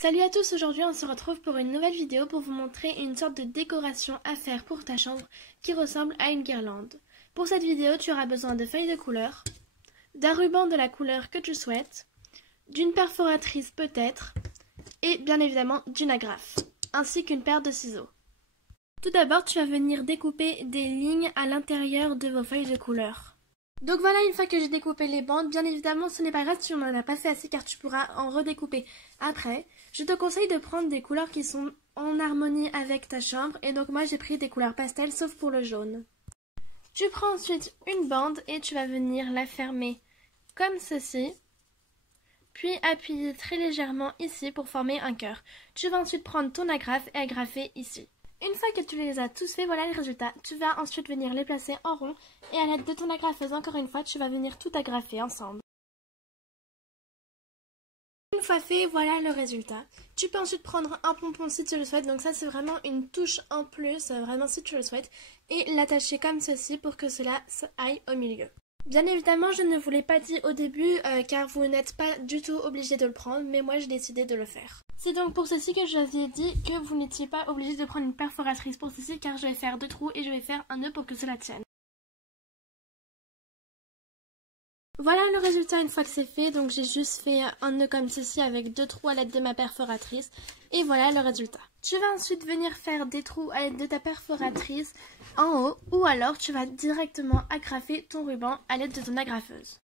Salut à tous, aujourd'hui on se retrouve pour une nouvelle vidéo pour vous montrer une sorte de décoration à faire pour ta chambre qui ressemble à une guirlande. Pour cette vidéo, tu auras besoin de feuilles de couleur, d'un ruban de la couleur que tu souhaites, d'une perforatrice peut-être, et bien évidemment d'une agrafe, ainsi qu'une paire de ciseaux. Tout d'abord, tu vas venir découper des lignes à l'intérieur de vos feuilles de couleur. Donc voilà, une fois que j'ai découpé les bandes, bien évidemment ce n'est pas grave si on n'en a pas fait assez car tu pourras en redécouper après. Je te conseille de prendre des couleurs qui sont en harmonie avec ta chambre et donc moi j'ai pris des couleurs pastel sauf pour le jaune. Tu prends ensuite une bande et tu vas venir la fermer comme ceci, puis appuyer très légèrement ici pour former un cœur. Tu vas ensuite prendre ton agrafe et agrafer ici. Une fois que tu les as tous faits, voilà le résultat. Tu vas ensuite venir les placer en rond et à l'aide de ton agrafeuse, encore une fois, tu vas venir tout agrafer ensemble. Une fois fait, voilà le résultat. Tu peux ensuite prendre un pompon si tu le souhaites, donc ça c'est vraiment une touche en plus, vraiment si tu le souhaites, et l'attacher comme ceci pour que cela aille au milieu. Bien évidemment, je ne vous l'ai pas dit au début car vous n'êtes pas du tout obligé de le prendre, mais moi j'ai décidé de le faire. C'est donc pour ceci que je vous ai dit que vous n'étiez pas obligé de prendre une perforatrice pour ceci car je vais faire 2 trous et je vais faire un nœud pour que cela tienne. Voilà le résultat une fois que c'est fait, donc j'ai juste fait un nœud comme ceci avec 2 trous à l'aide de ma perforatrice et voilà le résultat. Tu vas ensuite venir faire des trous à l'aide de ta perforatrice en haut ou alors tu vas directement agrafer ton ruban à l'aide de ton agrafeuse.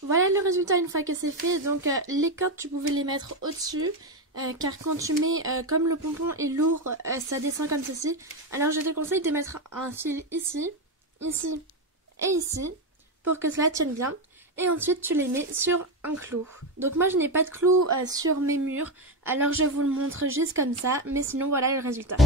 Voilà le résultat une fois que c'est fait, donc les cordes tu pouvais les mettre au-dessus. Car quand tu mets, comme le pompon est lourd, ça descend comme ceci. Alors je te conseille de mettre un fil ici, ici et ici, pour que cela tienne bien. Et ensuite tu les mets sur un clou. Donc moi je n'ai pas de clou sur mes murs, alors je vous le montre juste comme ça, mais sinon voilà le résultat.